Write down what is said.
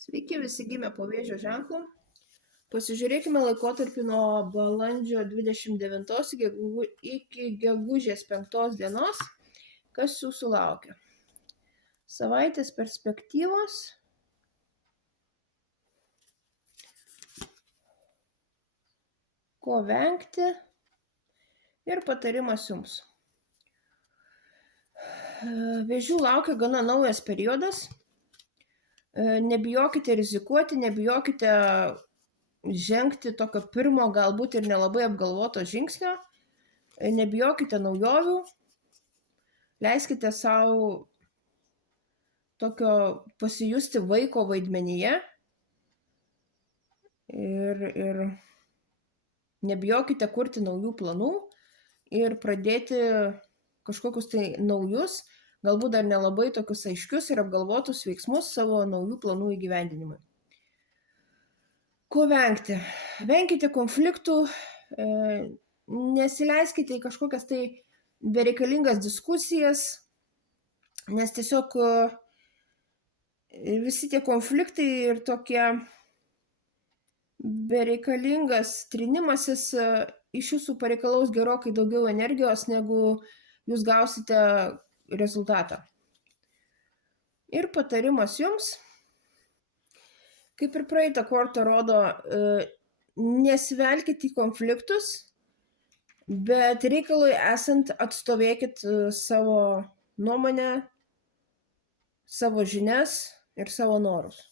Sveiki visi gimę po Vėžio ženklu. Pasižiūrėkime laikotarpį nuo balandžio 29 iki gegužės 5 dienos, kas jūsų laukia. Savaitės perspektyvos. Ko vengti ir patarimas jums. Vėžių laukia gana naujas periodas. Nebijokite rizikuoti, nebijokite žengti tokio pirmo, galbūt ir nelabai apgalvoto žingsnio. Nebijokite naujovių. Leiskite savo tokio pasijusti vaiko vaidmenyje. Ir nebijokite kurti naujų planų ir pradėti kažkokius tai naujus, galbūt dar nelabai tokius aiškius ir apgalvotus veiksmus savo naujų planų įgyvendinimui. Ko vengti? Venkite konfliktų, nesileiskite į kažkokias tai bereikalingas diskusijas, nes tiesiog visi tie konfliktai ir tokie bereikalingas trinimasis iš jūsų pareikalaus gerokai daugiau energijos, negu jūs gausite rezultatą. Ir patarimas jums, kaip ir praeitą kartą rodo, nesivelkite į konfliktus, bet reikalui esant atstovėkit savo nuomonę, savo žinias ir savo norus.